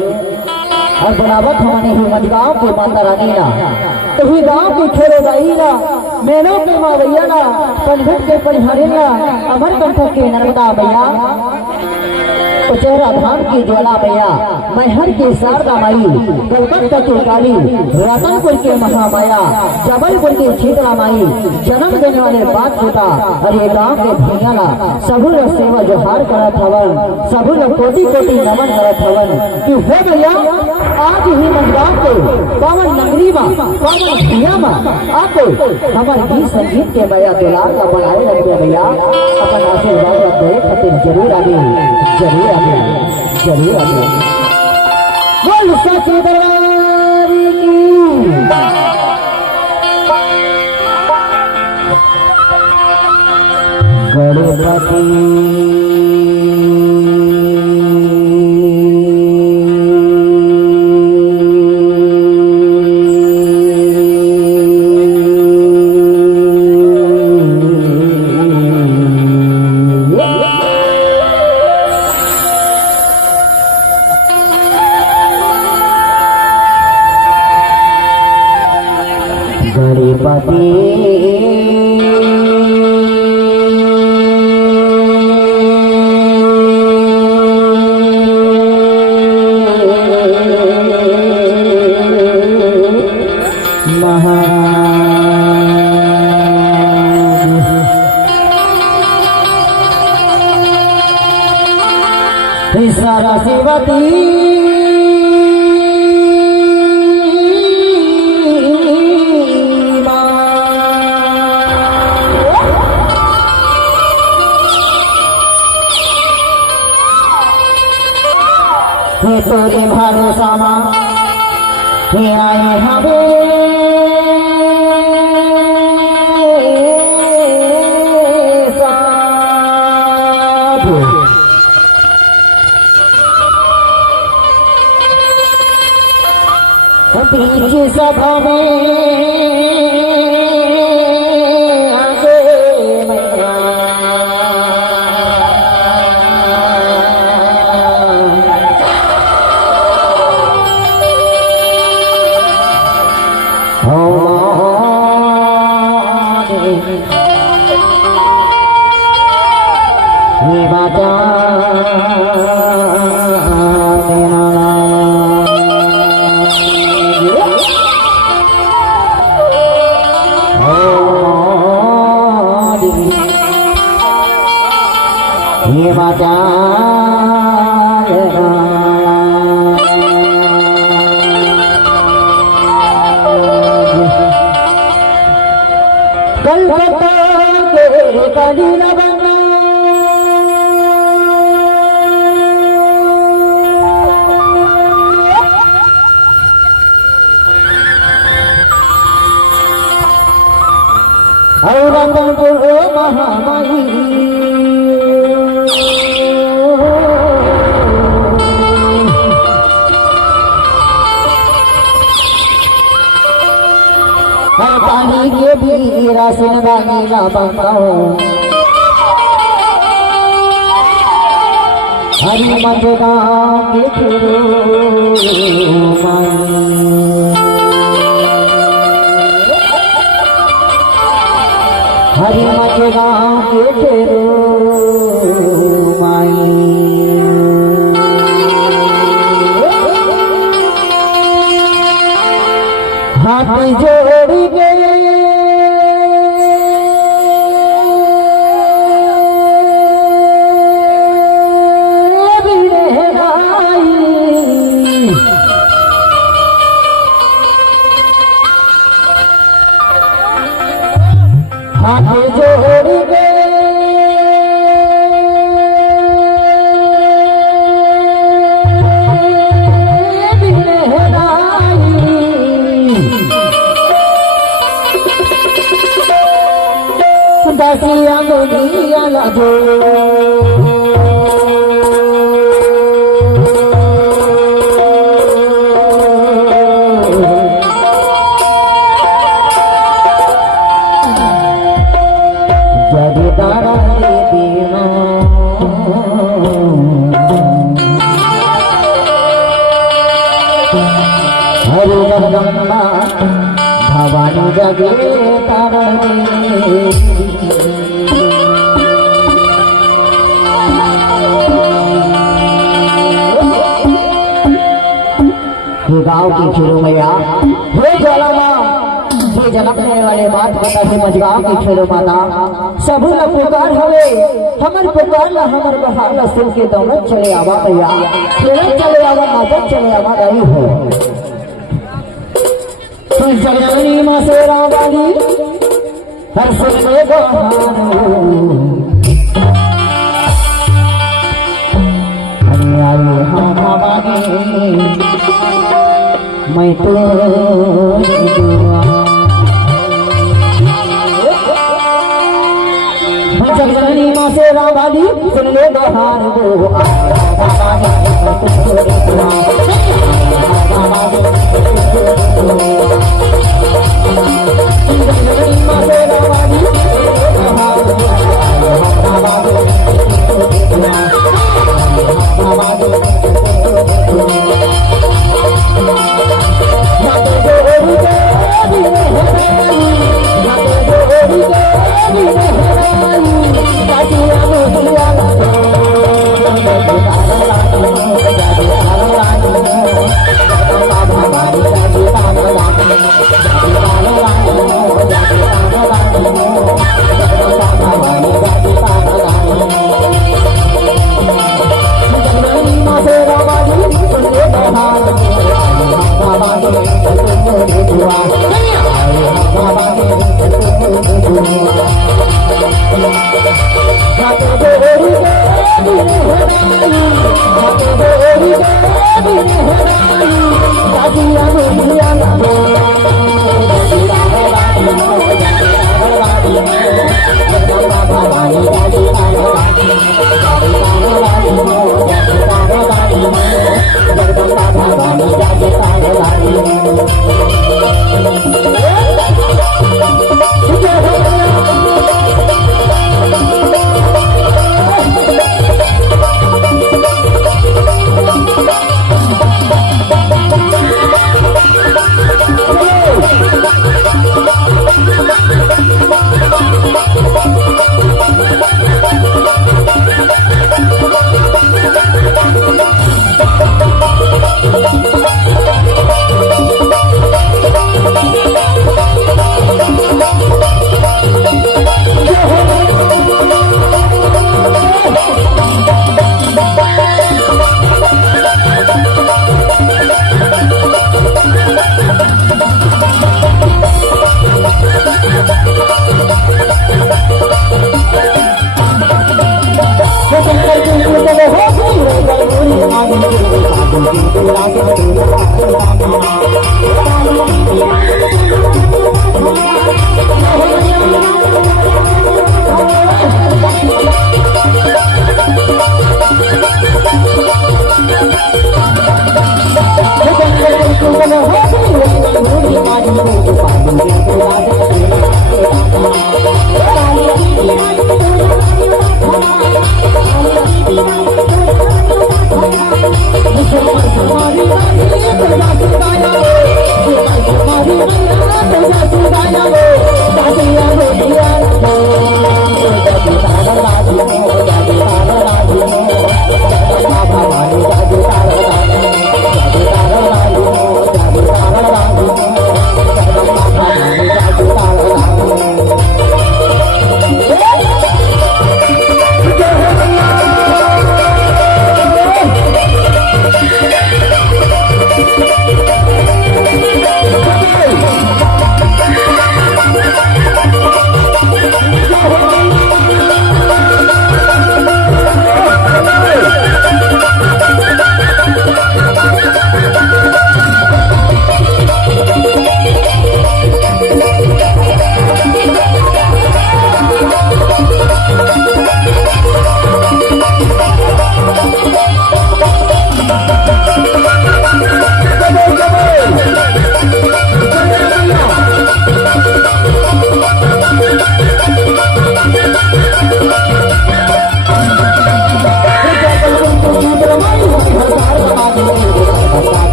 और बनावट हमारे हिम्मत गाँव के माता रानी ना तो ही गाँव की खेरे बाई ना मैनों के माँ भैया ना कंठक के परिहारे ना अमर कंठक के नर्मदा भैया चेहरा धाम की ज्वाला भैया मैहर की शारदा माई कलकत्ता की काली रतनपुर के महामाया जबलपुर की शीतला माई जन्म देने वाले बात पिता और ये गाँव के भैया सबू लोग सेवा जोहार करत हवन सबू लोग कोटि कोटि नमन करत हवन कि हो भैया आज ही गाँव के पवन नगरी में पवन भैया में आपको हमारे गीत संगीत के भैया दुलार का बनाए रखे भैया अपन आशीर्वाद रखे खातिर जरूर आगे जरूर बोल सच्चे दरबार की सारा सेवती तोरे भरोसा हे आए हवे बीच सभा में महामाई पानी के भी राशन वाली ना बंगाओ हरी मजगा के फिरो हरी मजगा के फिरो माई हाथ जोड़ गए हाथ जोड़ गए दसिया गोलिया लाजो जगदम्बा भवानी जगे तारणी। ये गांव की खेलो मैया हे ज्वाला माँ, हे जनकने वाले बात बता से मजगांव की खेलो माता सबू न पुकार हवे हमर पुकार ला हमर बहार ला सुन के दौड़त चले आवा मैया, खेलत चले आवा, नाचत चले आवा रही हो। सुन जगदम्बा माँ से रावाली हर सुन में बहारो आई हम मांगे मैं तो जगदम्बा माँ से रावाली सुन ले बहार दो Hare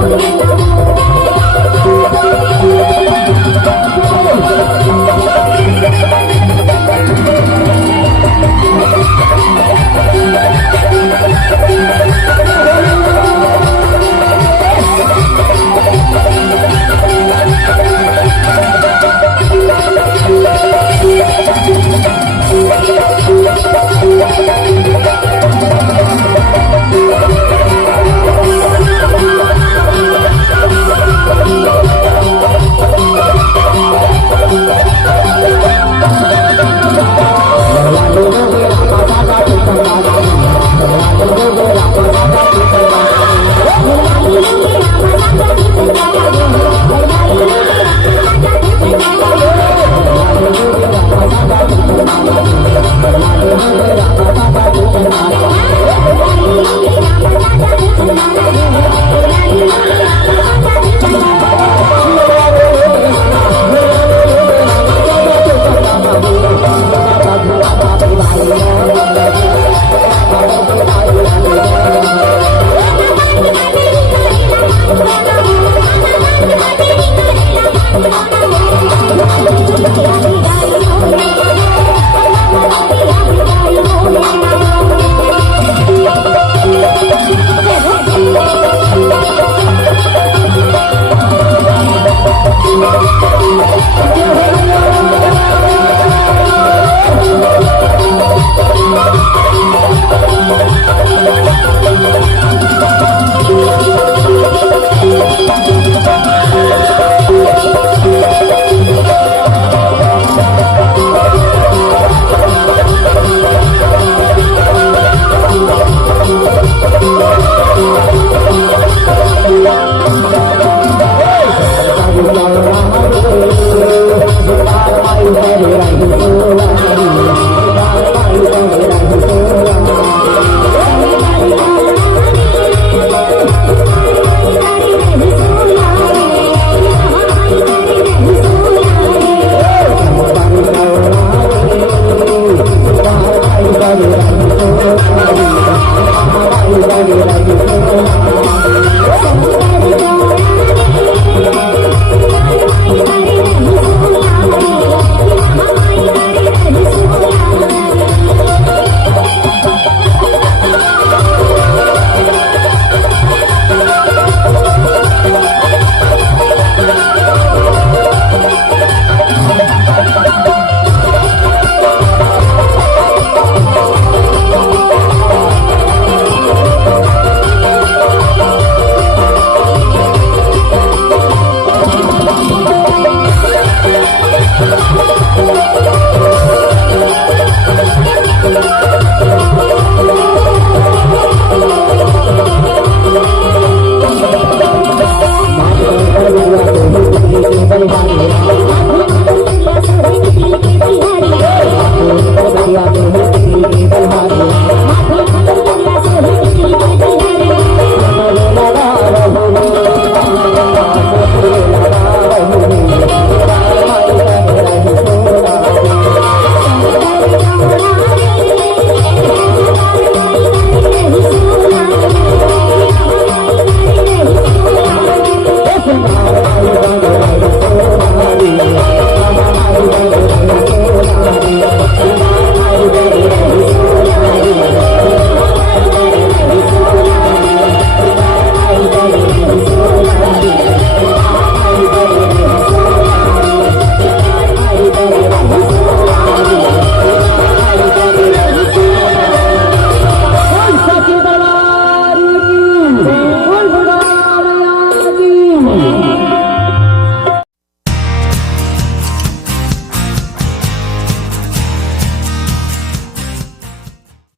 Thank you.